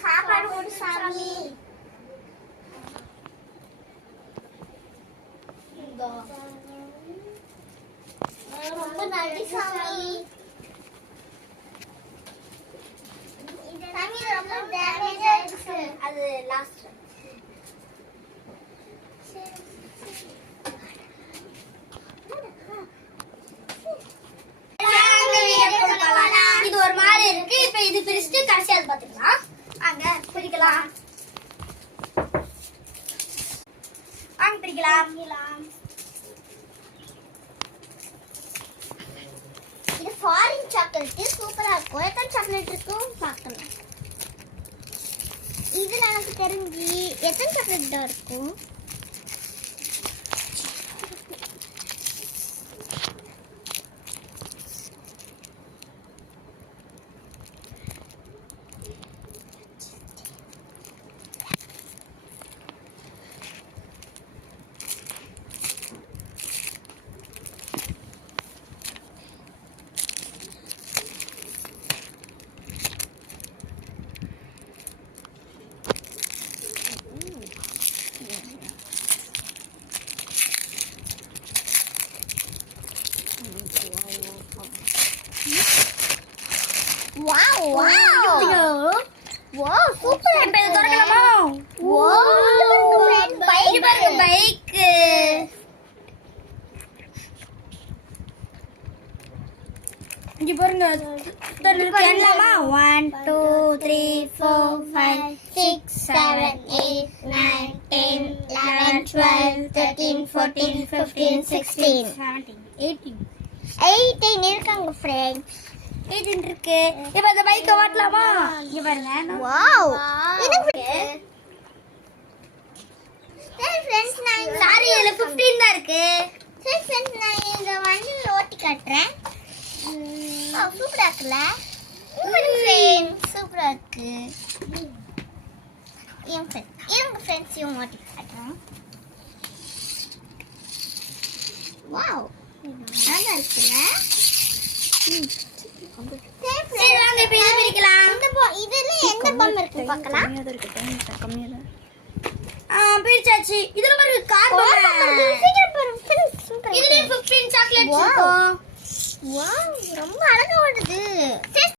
சாப்பாடு போடு சாமி. ரொம்ப நன்றி சாமி. சாமி ரொம்ப டேமேஜ் ஆயிடுச்சு. அது லாஸ்ட். இது ஒரு மாதிரி இருக்கு. இப்ப இது பிரிச்சுட்டு கடைசியா பாத்துக்கலாம். வாங்க பிரிக்கலாம். வாங்க பிரிக்கலாம். இது ஃபாரின் சாக்லேட் சூப்பரா இருக்கும். எத்தனை சாக்லேட் இருக்கும் பார்க்கலாம். இதுல எனக்கு தெரிஞ்சு எத்தனை சாக்லேட் தான் இருக்கும்? Wow, wow. Wow, super. Sampai tukarkalamu. Wow. Baik, baik. Ini baru terlihat lama. 1, 2, 3, 4, 5, 6, 7, 8, 9, 10, 11, 12, 13, 14, 15, 16, 17, 18. 18 இருக்காங்க friends. இது இருக்கு. இப்ப அந்த பைக்க ஓட்டலாமா? இங்க பாருங்க. வாவ். எனக்கு சரி फ्रेंड्स நான் சாரி இதுல 15 தான் இருக்கு. சரி फ्रेंड्स நான் இந்த வண்டில ஓட்டி காட்றேன். சூப்பரா இருக்குல? ஃப்ரெண்ட்ஸ் சூப்பரா இருக்கு. இருங்க फ्रेंड्स இவங்க ஓட்டி காட்றேன். வாவ். நல்லா இருக்குல? சரி வாங்க இப்ப இது பிரிக்கலாம். இதுல எந்த பொம்மை இருக்கு பார்க்கலாம். கம்மியா தான். பிரிச்சாச்சு. இதுல ஒரு கார் பொம்மை. சீக்கிரம் பாருங்க. இதுல 15 சாக்லேட்ஸ் இருக்கும். வாவ் ரொம்ப அழகா ஓடுது.